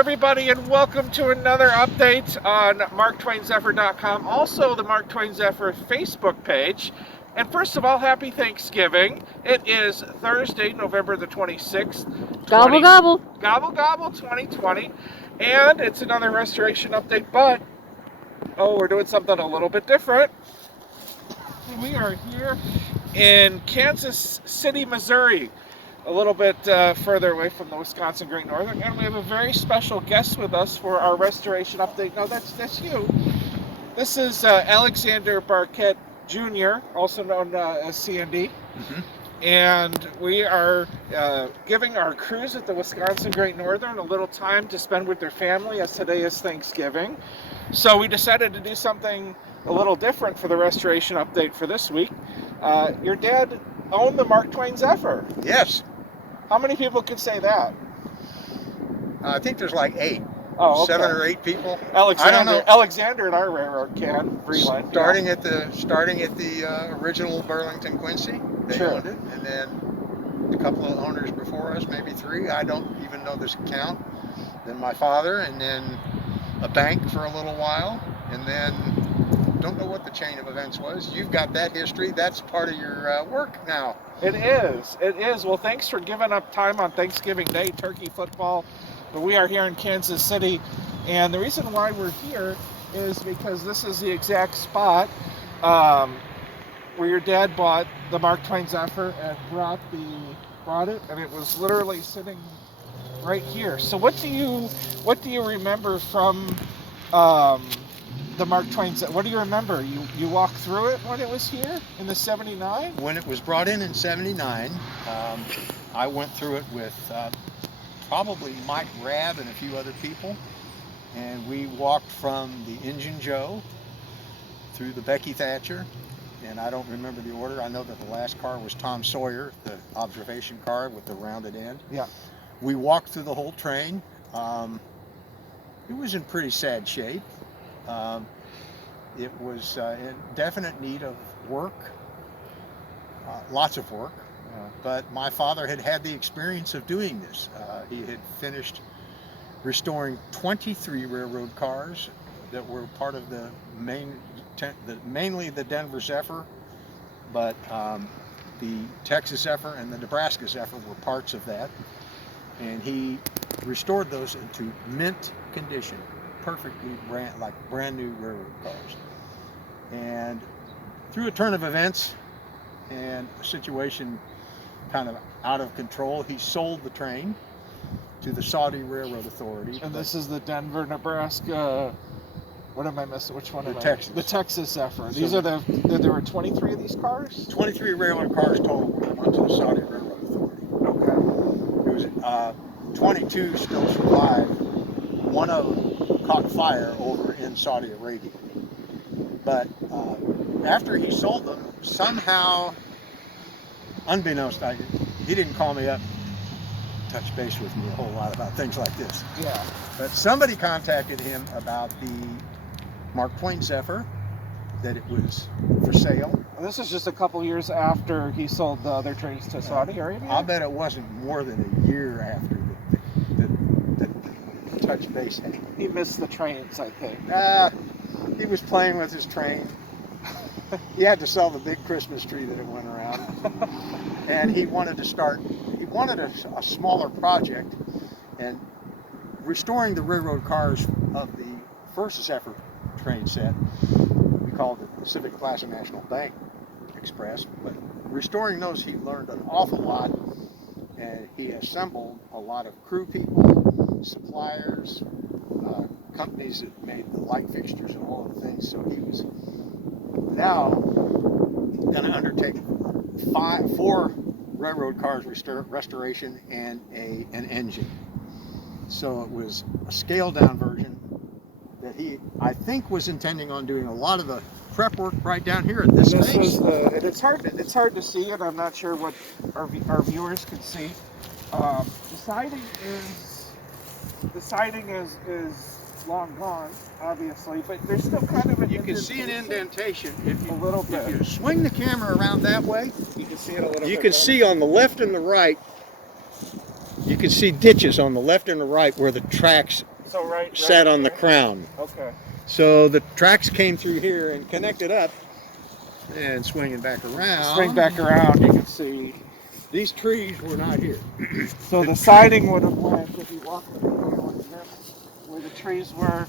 everybody, and welcome to another update on MarkTwainZephyr.com, also the Mark Twain Zephyr Facebook page. And first of all, happy Thanksgiving. It is Thursday, November the 26th. Gobble, gobble. Gobble, gobble, 2020. And it's another restoration update, but, we're doing something a little bit different. We are here in Kansas City, Missouri, a little bit further away from the Wisconsin Great Northern, and we have a very special guest with us for our restoration update. No, that's you. This is Alexander Barket Jr., also known as CND, and we are giving our crews at the Wisconsin Great Northern a little time to spend with their family, as today is Thanksgiving. So we decided to do something a little different for the restoration update for this week. Your dad owned the Mark Twain Zephyr. Yes. How many people could say that? I think there's like 8. Oh, okay. 7 or 8 people. Alexander, I don't know. Alexander at our railroad can. Freeland. Starting at the original Burlington Quincy, they Sure. owned it, and then a couple of owners before us, maybe 3. I don't even know this count. Then my father, and then a bank for a little while, and then don't know what the chain of events was. You've got that history. That's part of your work now. It is. It is. Well, thanks for giving up time on Thanksgiving Day, turkey football. But we are here in Kansas City, and the reason why we're here is because this is the exact spot where your dad bought the Mark Twain Zephyr and brought it, and it was literally sitting right here. So what do you remember from the Mark Twain Zephyr? What do you remember? You walked through it when it was here in the 79? When it was brought in 79, I went through it with probably Mike Rabb and a few other people, and we walked from the Injun Joe through the Becky Thatcher, and I don't remember the order. I know that the last car was Tom Sawyer, the observation car with the rounded end. Yeah. We walked through the whole train. It was in pretty sad shape. It was in definite need of work, lots of work. But my father had the experience of doing this. He had finished restoring 23 railroad cars that were part of the mainly the Denver Zephyr, but the Texas Zephyr and the Nebraska Zephyr were parts of that. And he restored those into mint condition, perfectly brand new railroad cars. And through a turn of events and a situation kind of out of control, he sold the train to the Saudi Railroad Authority. And this is the Denver, Nebraska. What am I missing? Which one? Texas. The Texas Zephyr. These are there were 23 of these cars? 23 railroad cars total went to the Saudi Railroad Authority. Okay. It was 22 still survived. One of them caught fire over in Saudi Arabia. But after he sold them, somehow, unbeknownst, he didn't call me up, touch base with me a whole lot about things like this. Yeah. But somebody contacted him about the Mark Twain Zephyr, that it was for sale. And this is just a couple years after he sold the other trains to Saudi Arabia? I'll bet it wasn't more than a year after the touch base. He missed the trains, I think. He was playing with his train. He had to sell the big Christmas tree that it went around. And he wanted a smaller project, and restoring the railroad cars of the first Zephyr train set, we called it the Pacific Class of National Bank Express, but restoring those, he learned an awful lot, and he assembled a lot of crew people, suppliers, companies that made the light fixtures and all of the things. So he was now going to undertake 4 railroad cars restoration and an engine. So it was a scaled down version that he, I think, was intending on doing a lot of the prep work right down here at this space. And it's hard to see it. I'm not sure what our viewers can see. The siding is long gone, obviously, but there's still kind of You can see an indentation a little bit. If you swing the camera around that way, You can see it a little bit. you can see on the left and the right. You can see ditches on the left and the right where the tracks So right sat on the here. crown. Okay. So the tracks came through here and connected up, and swinging back around. Swing back around, you can see. These trees were not here. So the siding would have went, if you walk the video like this, where the trees were,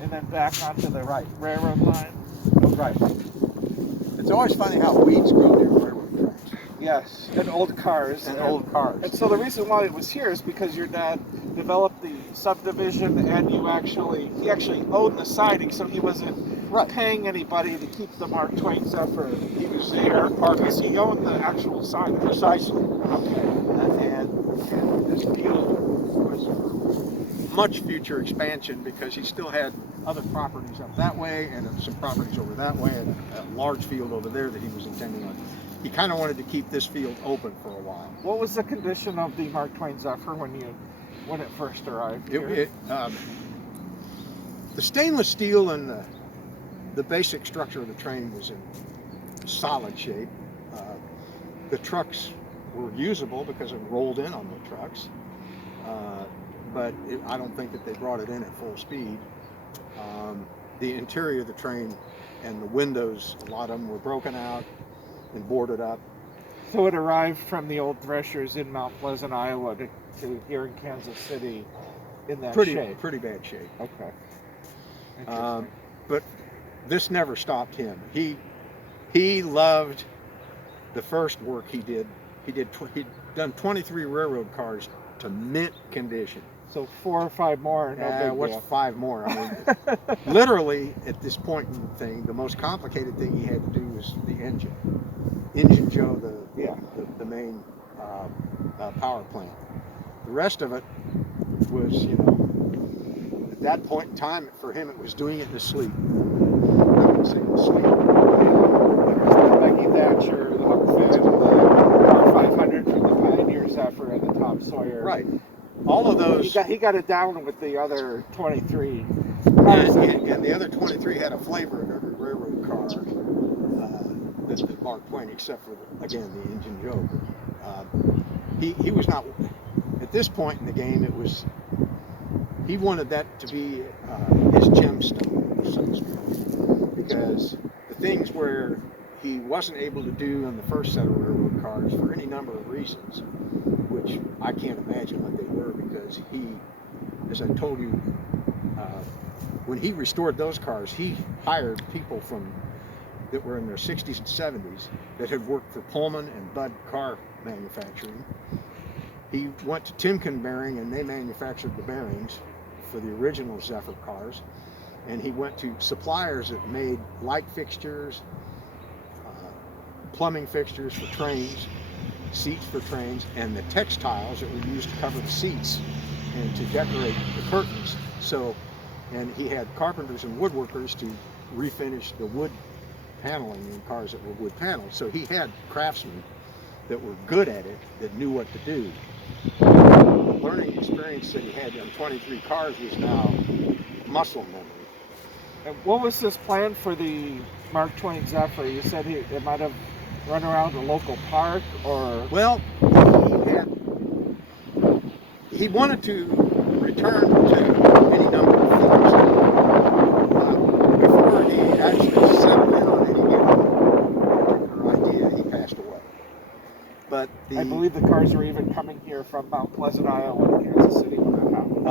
and then back onto the right railroad line. Right. It's always funny how weeds grow near railroad tracks. Yes, and old cars. And old cars. And so the reason why it was here is because your dad developed the subdivision, and he actually owned the siding, so he wasn't paying anybody to keep the Mark Twain Zephyr. He was there because he owned the actual siding. Precisely. Okay. And this field was for much future expansion because he still had other properties up that way and some properties over that way and a large field over there that he was intending on. He kind of wanted to keep this field open for a while. What was the condition of the Mark Twain Zephyr when it first arrived here? The stainless steel and the basic structure of the train was in solid shape. The trucks were usable because it rolled in on the trucks, but I don't think that they brought it in at full speed. The interior of the train and the windows, a lot of them were broken out and boarded up. So it arrived from the old threshers in Mount Pleasant, Iowa to here in Kansas City in that shape. Pretty bad shape. Okay. But this never stopped him. He loved the first work he did. He'd done 23 railroad cars to mint condition. So 4 or 5 more. What's 5 more? I mean, literally at this point in the thing, the most complicated thing he had to do was the engine. Engine Joe, the main power plant. The rest of it was, at that point in time, for him, it was doing it in his sleep. I would say in his sleep. Becky Thatcher, the Huck Finn, the 500 from the Pioneer Zephyr, and the Tom Sawyer. Right. All of those. He got it down with the other 23. And the other 23 had a flavor of every railroad car that Mark Twain, except for, again, the Engine Joe. He was not, at this point in the game, he wanted that to be his gemstone, so to speak, because the things where he wasn't able to do on the first set of railroad cars for any number of reasons, which I can't imagine what they were, because he, as I told you, when he restored those cars, he hired people that were in their 60s and 70s that had worked for Pullman and Budd car manufacturing. He went to Timken Bearing, and they manufactured the bearings for the original Zephyr cars. And he went to suppliers that made light fixtures, plumbing fixtures for trains, seats for trains, and the textiles that were used to cover the seats and to decorate the curtains. And he had carpenters and woodworkers to refinish the wood paneling in cars that were wood paneled. So he had craftsmen that were good at it, that knew what to do. The learning experience that he had on 23 cars was now muscle memory. And what was his plan for the Mark Twain Zephyr? You said it might have run around a local park, or? Well, he wanted to return to any number of things. Before he actually settled in on any given particular idea, he passed away. But I believe the cars were even coming here from Mount Pleasant, Iowa, to Kansas City when that happened.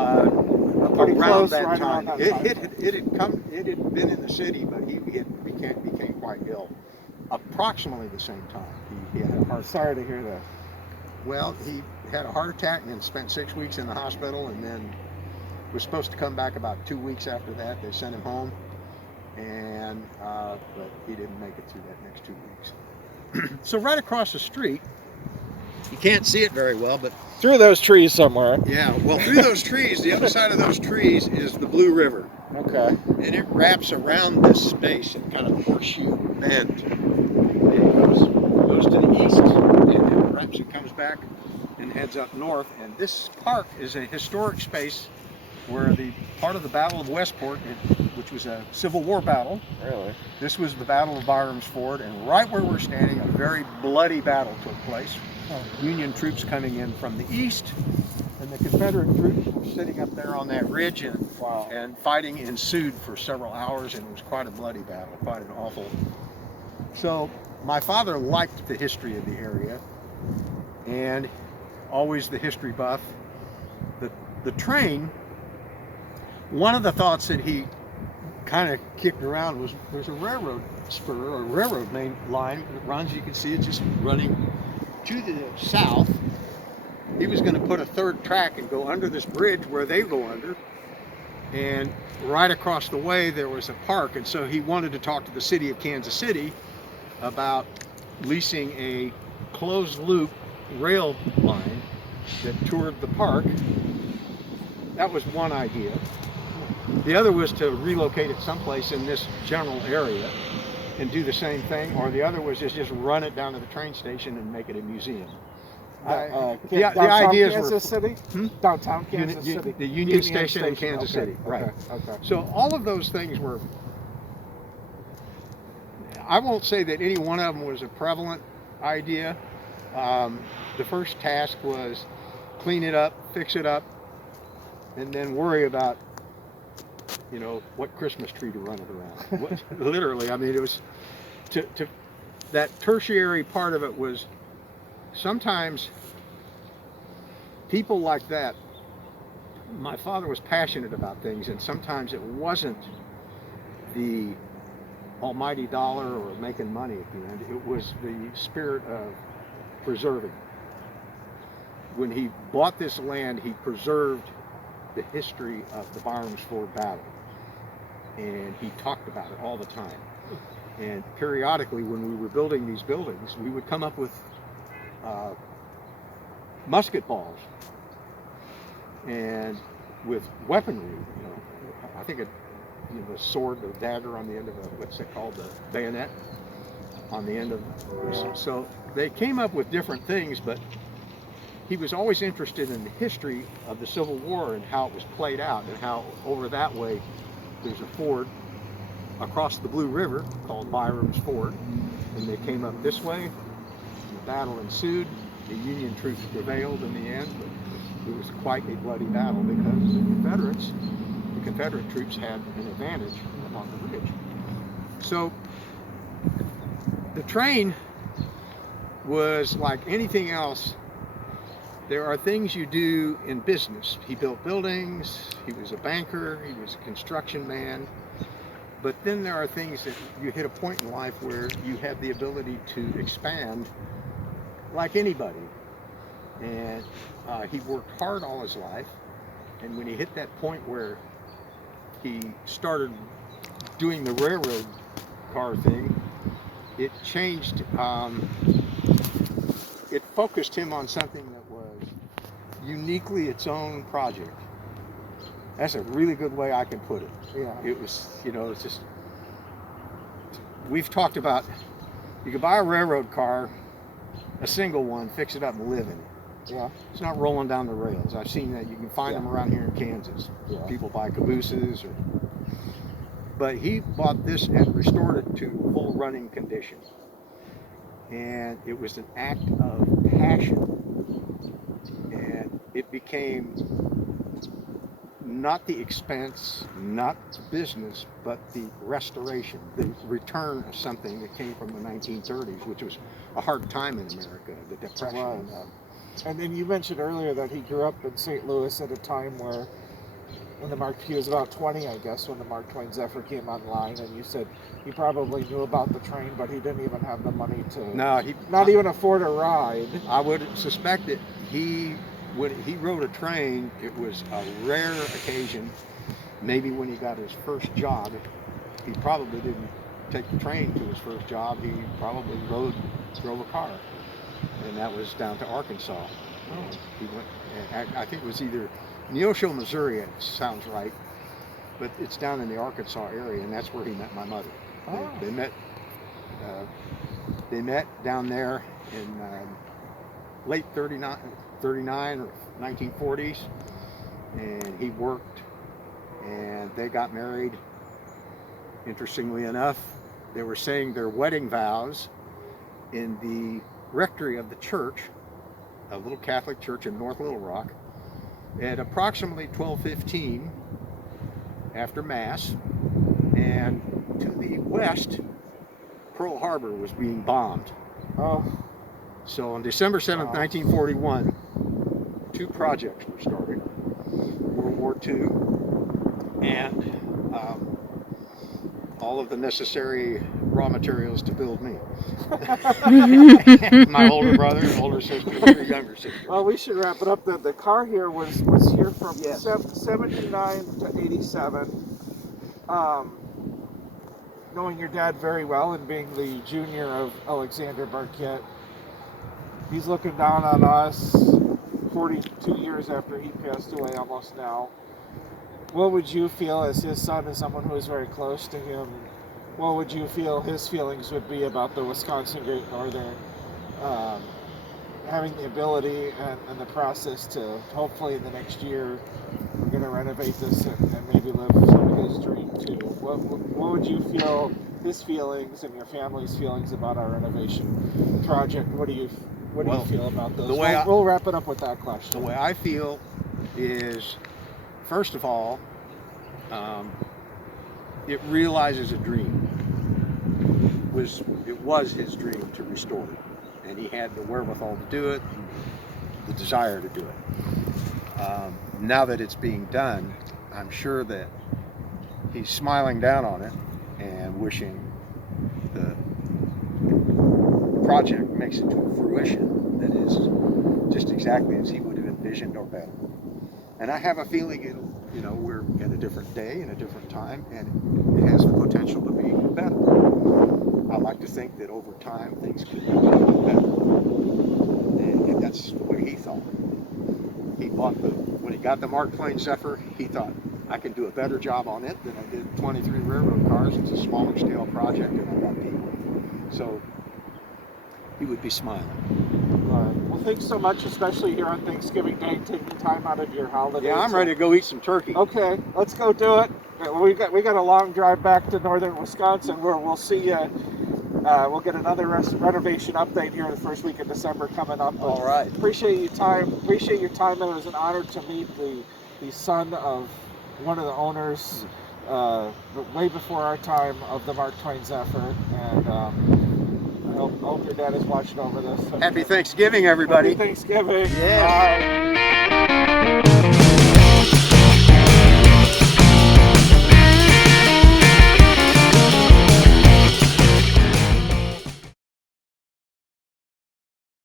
Pretty around close, that right time. around that time. It had been in the city, but he became quite ill. Approximately the same time, he had a heart. Sorry to hear that. Well, he had a heart attack and then spent 6 weeks in the hospital, and then was supposed to come back about 2 weeks after that. They sent him home, and but he didn't make it through that next 2 weeks. So right across the street, you can't see it very well, but Through those trees somewhere. yeah, well, through those trees, the other side of those trees is the Blue River. Okay. And it wraps around this space in kind of a horseshoe bend. It goes to the east, and it comes back and heads up north. And this park is a historic space where the part of the Battle of Westport, which was a Civil War battle. Really? This was the Battle of Byram's Ford, and right where we're standing, a very bloody battle took place. Union troops coming in from the east, and the Confederate troops were sitting up there on that ridge, and Wow. And fighting ensued for several hours, and it was quite a bloody battle, quite an awful. So my father liked the history of the area, and always the history buff. The train, one of the thoughts that he kind of kicked around was there's a railroad spur or railroad main line that runs, you can see it just running to the south. He was going to put a third track and go under this bridge where they go under, and right across the way there was a park, and so he wanted to talk to the city of Kansas City about leasing a closed loop rail line that toured the park. That was one idea. The other was to relocate it someplace in this general area and do the same thing, or the other was just run it down to the train station and make it a museum. The ideas Kansas were City? Downtown Kansas City. The Union Station in Kansas City, right. Okay. So all of those things were, I won't say that any one of them was a prevalent idea. The first task was clean it up, fix it up, and then worry about, you know, what Christmas tree to run it around. Literally, I mean, it was that tertiary part of it was sometimes people like that. My father was passionate about things, and sometimes it wasn't the almighty dollar or making money at the end. It was the spirit of preserving. When he bought this land, he preserved the history of the Byram's Ford battle, and he talked about it all the time. And periodically, when we were building these buildings, we would come up with musket balls and with weaponry. You know, I think the sword or dagger on the end of what's it called, the bayonet on the end of. So they came up with different things, but he was always interested in the history of the Civil War and how it was played out, and how over that way there's a ford across the Blue River called Byram's Ford, and they came up this way. The battle ensued. The Union troops prevailed in the end, but it was quite a bloody battle because the Confederate troops had an advantage upon the ridge. So the train was like anything else. There are things you do in business. He built buildings, he was a banker, he was a construction man, but then there are things that you hit a point in life where you have the ability to expand like anybody. And he worked hard all his life, and when he hit that point where he started doing the railroad car thing, it changed, it focused him on something that was uniquely its own project. That's a really good way I can put it. Yeah. It was, you know, it's just, we've talked about, you could buy a railroad car, a single one, fix it up and live in it. Yeah. It's not rolling down the rails. I've seen that. You can find them around here in Kansas. Yeah. People buy cabooses, but he bought this and restored it to full running condition. And it was an act of passion. And it became not the expense, not the business, but the restoration, the return of something that came from the 1930s, which was a hard time in America, the Depression. And then you mentioned earlier that he grew up in St. Louis at a time where, he was about 20, I guess, when the Mark Twain Zephyr came online, and you said he probably knew about the train, but he didn't even have the money to not even afford a ride. I would suspect that when he rode a train, it was a rare occasion. Maybe when he got his first job, he probably didn't take the train to his first job. He probably drove a car, and that was down to Arkansas. He went, I think it was either Neosho, Missouri, it sounds right, but it's down in the Arkansas area, and that's where he met my mother. They met down there in late 39 or 1940s, and he worked, and they got married. Interestingly enough, they were saying their wedding vows in the rectory of the church, a little Catholic church in North Little Rock, at approximately 12:15 after Mass, and to the west, Pearl Harbor was being bombed. Oh, So on December 7th, wow. 1941, 2 projects were started. World War II and all of the necessary raw materials to build me. My older brother, older sister, 3 younger sisters. Well, we should wrap it up. The car here was here from Yes. 79 to 87. Knowing your dad very well and being the junior of Alexander Barket, he's looking down on us 42 years after he passed away almost now. What would you feel as his son, as someone who is very close to him, what would you feel his feelings would be about the Wisconsin Great Northern having the ability and the process to hopefully in the next year we're going to renovate this and maybe live some of his dream too? What would you feel his feelings and your family's feelings about our renovation project? What do you feel about those? We'll wrap it up with that question. The way I feel is, first of all, it realizes a dream. It was his dream to restore it, and he had the wherewithal to do it, the desire to do it. Now that it's being done, I'm sure that he's smiling down on it and wishing the project makes it to a fruition that is just exactly as he would have envisioned or better. And I have a feeling we're in a different day, in a different time, and it has the potential to be better. I like to think that over time things could be better. And that's the way he thought. When he got the Mark Twain Zephyr, he thought, I can do a better job on it than I did 23 railroad cars. It's a smaller scale project and I got people. So he would be smiling. All right. Well, thanks so much, especially here on Thanksgiving Day, taking time out of your holiday. Yeah, I'm ready to go eat some turkey. Okay, let's go do it. We got a long drive back to northern Wisconsin where we'll see you. We'll get another renovation update here the first week of December coming up. All right. Appreciate your time. And it was an honor to meet the son of one of the owners, way before our time, of the Mark Twain Zephyr. And I hope your dad is watching over this. Happy Thanksgiving, everybody. Happy Thanksgiving. Yeah. Bye.